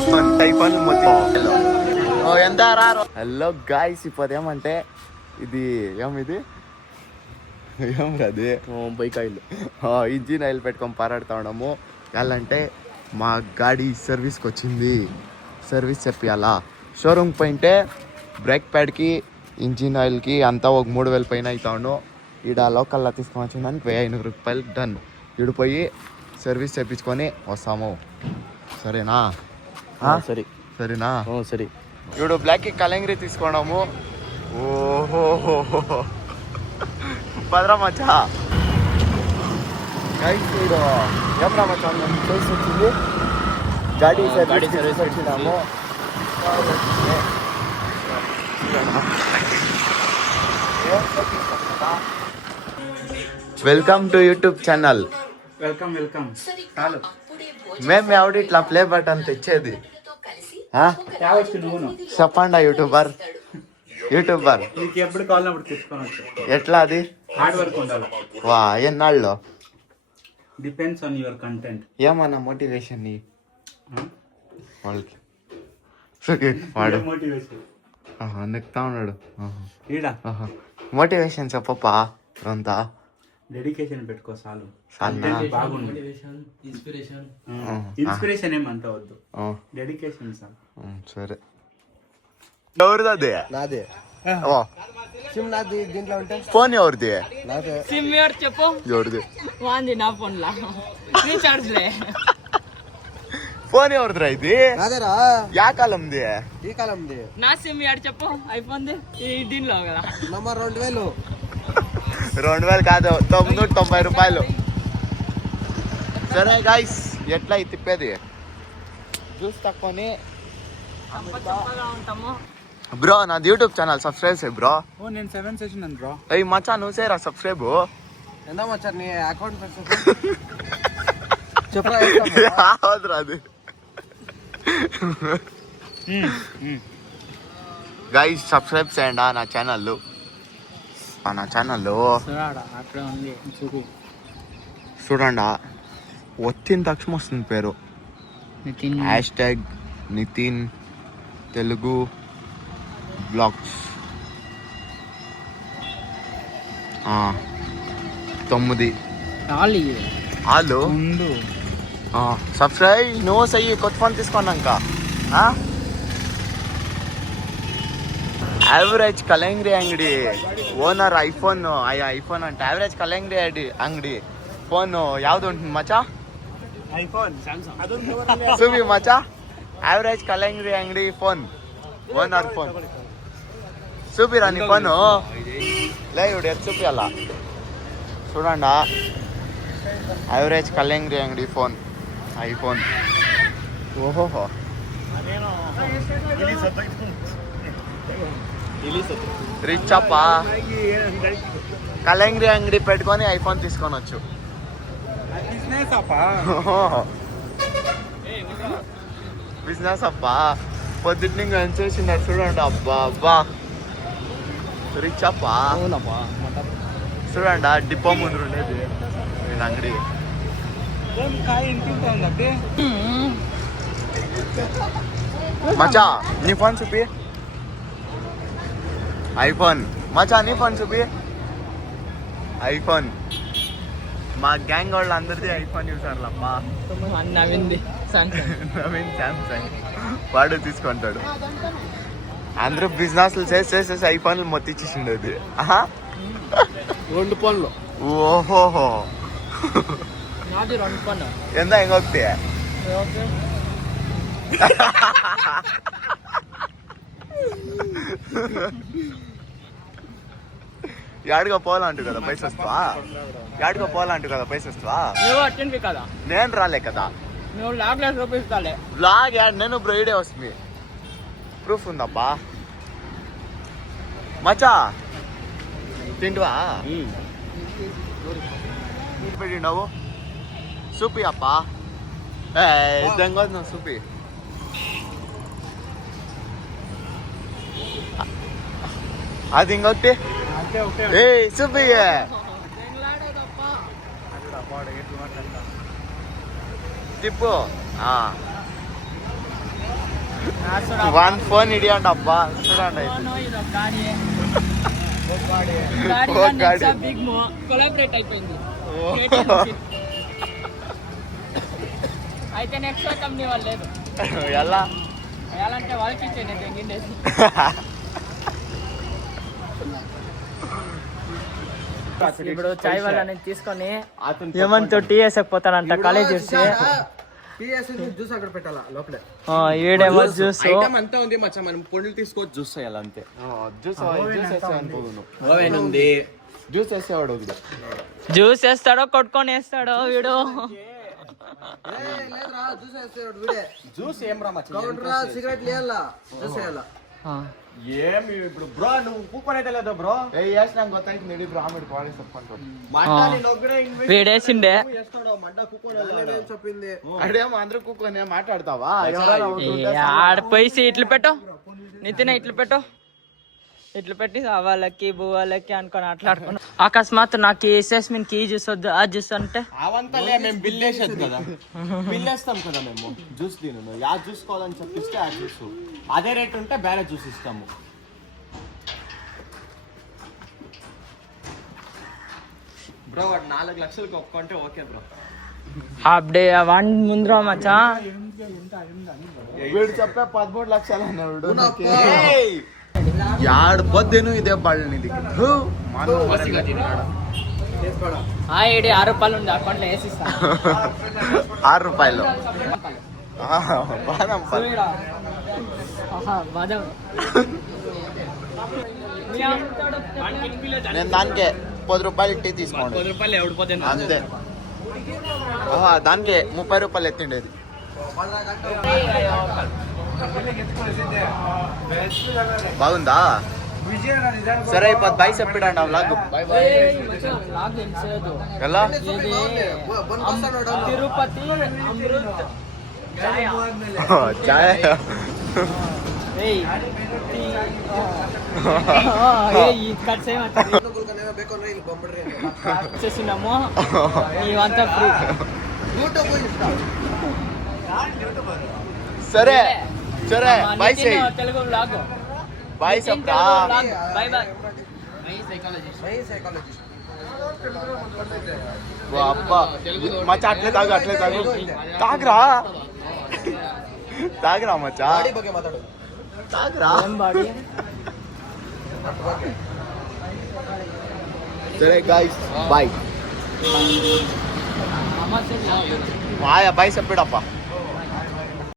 IPhone ఎంత రారు. Hello guys, ఇప్పుడు ఏమంటే ఇది ఏమిది ఏం రాది బైక్ ఆయిల్, ఇంజిన్ ఆయిల్ పెట్టుకొని పారాడుతూ ఉన్నాము. ఎలాంటే మా గాడి సర్వీస్కి వచ్చింది, సర్వీస్ చెప్పాలా. షోరూమ్కి పోయింటే బ్రేక్ ప్యాడ్కి ఇంజిన్ ఆయిల్కి అంతా ఒక 3,000 పైన అవుతాను. ఈడ లోకల్లో తీసుకొని వచ్చిందానికి 1,500 రూపాయలు డన్. ఈడు పోయి సర్వీస్ చేయించుకొని వస్తాము. సరేనా? సరే సరేనా? సరే. ఇప్పుడు బ్లాక్కి కలంగిరి తీసుకోవడము. ఓహో భద్రా మచ్చా ఇప్పుడు ఏమరా మచ్చా ప్లేస్ వచ్చింది. గాడి సర్వీస్ వచ్చినాము. Welcome to YouTube channel. Welcome మేము ఎవడు ఇట్లా ప్లే బటన్ తెచ్చేది చెప్పండి. యూట్యూబర్ నీకు ఎప్పుడు కావాలన్నప్పుడు తెచ్చుకోవచ్చు. ఎట్లా అది హార్డ్ వర్క్ ఉండాలి. వా ఎన్నాళ్ళు డిపెండ్స్ ఆన్ యువర్ కంటెంట్. ఏమన్నా మోటివేషన్ వాళ్ళకి వాడు మోటివేషన్ నెక్తా ఉన్నాడు. మోటివేషన్ చెప్పప్పా అంతా. డెడికేషన్ పెట్టుకో చాలు. బాగుంది. ఇన్స్పిరేషన్ ఏమంత వద్దు, డెడికేషన్ చాలు. సరే. ఎవరిది? నాదే. నాది దీంట్లో ఉంటే ఫోన్ ఎవరిది? సిమ్ ఎవరు చెప్పు? ఎవరిది? వాంది నా ఫోన్ లా రీచార్జ్ లే. ఫోన్ ఎవరిదిరా ఇది? నాదేరా. యా కాలంది? ఈ కాలంది. నా సిమ్ ఎవరు చెప్పు? ఐఫోన్ ది దీనిలో కదా. నంబర్ 2,000. 2,000 కాదు, 990 రూపాయలు. సరే గాయ్స్, ఎట్లా ఇది తిప్పేది? జ్యూస్ తక్కువని ఉంటాము. బ్రో నాది యూట్యూబ్ ఛానల్ సబ్స్క్రైబ్ చేయి బ్రో. నేను 7 చేసినాను బ్రో. అయ్యి మచ్చా నువ్వు చేయరా సబ్స్క్రైబ్. ఎంత వచ్చారు నీ అకౌంట్ చెప్పరా? అది గైస్ సబ్స్క్రైబ్ చేయండి నా ఛానల్లో. చూడండి, వచ్చిన తక్షణం వస్తుంది పేరు. #నితిన్ తెలుగు బ్లాగ్స్ 9 వాళ్ళు సబ్స్క్రైబ్ నువ్వు చెయ్యి. కొత్త ఫోన్ తీసుకున్నాక యావరేజ్ కలంగిరి అంగಡಿ ಓನರ್ ಐಫೋನ್ ಅಂತ. యావరేజ్ కలంగిరి అంగడి ఫోన్ ಯಾವ್ದು ఉంటుంది మచ్చా? ఐఫోన్ చూపి మచ్చా. యావరేజ్ కలంగిరి అంగడి ఫోన్ ఓనర్ ఫోన్ చూపిరా నీ ఫోను. లే ఇవిడ చూపియాల. చూడండి, యావరేజ్ కలంగిరి అంగడి ఫోన్ ఐఫోన్. ఓహోహో రిచ్ అప్పా. కలంగిరి అంగడి పెట్టుకొని ఐఫోన్ తీసుకొని వచ్చు. బిజినెస్ అప్పా. పొద్దున్న చేసినారు చూడండి. అబ్బా అబ్బా రిచ్ అప్పా. చూడండి, డిపో ముందు ఉండేది నేను అంగడి. మచ్చా నీ ఫోన్ చూపి. ఐఫోన్ మచ్చా నీ ఫోన్ చూపి. ఐఫోన్ మా గ్యాంగ్ వాళ్ళు అందరిది ఐఫోన్ యూజర్లమ్మా. నవీన్ శాంసంగ్ వాడు తీసుకుంటాడు. అందరూ బిజినెస్లు చేసి ఐఫోన్లు మొత్తిచ్చేసిండేది. 2 ఫోన్లు. ఓహోహో నాది 2 ఫోన్. ఎంత ఇంకొకటి? యాడిగా పోవాలంటు కదా పైసా? యాడిగా పోవాలంటు కదా పైసా? నువ్వు అటెండ్ కదా. నేను రాలే కదా. నువ్వు లాగ్ చూపిస్తాలే. బ్లాగ్ యాడ్ నేను బ్రైడే వస్తుంది. ప్రూఫ్ ఉందబ్బా. మచ్చా తింటువా? పెట్టిండవు చూపి అప్పా. దెంగ చూపి. అది ఇంకొకటి చూపి. తిప్పు. ಒಂದ್ ಫೋನ್ ಹಿಡಿಯಂಡಪ್ಪ ಸುಡಂಡ ఇది గాడి ఓ గాడి. బిగ్ మో కొలాబరేట్ అయిపోయింది అయితే నెక్స్ట్ కంపెనీ వాళ్ళు లేదు ఎలా వేయాలంటే వాళ్ళకి ఇచ్చేది తెంగిండేసి ఇప్పుడు చాయ్ వాళ్ళని తీసుకొని ఏమంతో టీ వేసకపోతానంట కాలేజ్ చూసి జ్యూస్ అక్కడ పెట్టాలా లోపలే ఈడేమో జ్యూస్ ఐటమ్ అంతా ఉంది మచ్చా మనం పొడులు తీసుకొచ్చి జ్యూస్ చేయాలి అంతే జ్యూస్ వేసేవాడు ఓవెన్ ఉంది జ్యూస్ వేస్తాడో కొట్టుకొని వేస్తాడో వీడు జ్యూస్ ఏం రా మచ్చా సిగరెట్ లేయాలా జ్యూస్ చేయాలా ఏమి ఇప్పుడు బ్రో నువ్వు కూపన్ అయితే లేదా బ్రో వేసినా ಗೊತ್ತಾಯ್ತು ನಡಿ ಬ್ರಾಹ್ಮಣ ಪಾಡಿ ಸಪ್ಪ వీడేసిండే చెప్పింది అడేమో అందరూ కూకొని మాట్లాడతావా ఆడిపోయి ఇట్లు పెట్టు నితిన ఇట్లు పెట్టు ఇట్లు పెట్టి వాళ్ళకి వాళ్ళకి అనుకొని అట్లాడుకున్నా అకస్మాత్ నాకు వేసేసి కీ జ్యూస్ వద్దు ఆ జ్యూస్ అంటే అవంతలే మేము బిల్ వేసేది కదా బిల్ వేస్తాం కదా మేము జ్యూస్ తిను యా జ్యూస్ కావాలని చెప్పిస్తే ఆ జ్యూస్ అదే రేట్ ఉంటే వేరే జ్యూస్ ఇస్తాము బ్రో వాడు 4 లక్షలకు ఒప్పుకుంటే ఓకే బ్రో అప్పుడే వాడి ముందర మచ్చా వీడు చెప్పే 13 లక్షలు అన్నాడు యాడ్ పొద్దును ఇదే బళ్ళని ఏడి 6 రూపాయలు ఉంది అకౌంట్లో వేసిస్తా 6 రూపాయలు బాదం పళ్ళు. బాదం నేను దానికే 10 రూపాయలు టీ తీసుకోండి 10 రూపాయలు ఎవడిపోతుంది అంతే దానికే 30 రూపాయలు ఎత్తిండేది బాగుందా సరే ఇప్పుడు బై చెప్పిడండి వ్లాగ్ బై బై ఎలా తిరుపతి అమృత్ చాయ్ చేసినాము ఇవంతా ఫ్రీ సరే సరే by say Telugu blog by చెప్పరా బై బై అబ్బా మచ్చా అట్లే తాగు తాగురా తాగురా మచ్చా తాగురా సరే గైస్ బాయ్ మాయా బై చెప్పాడప్ప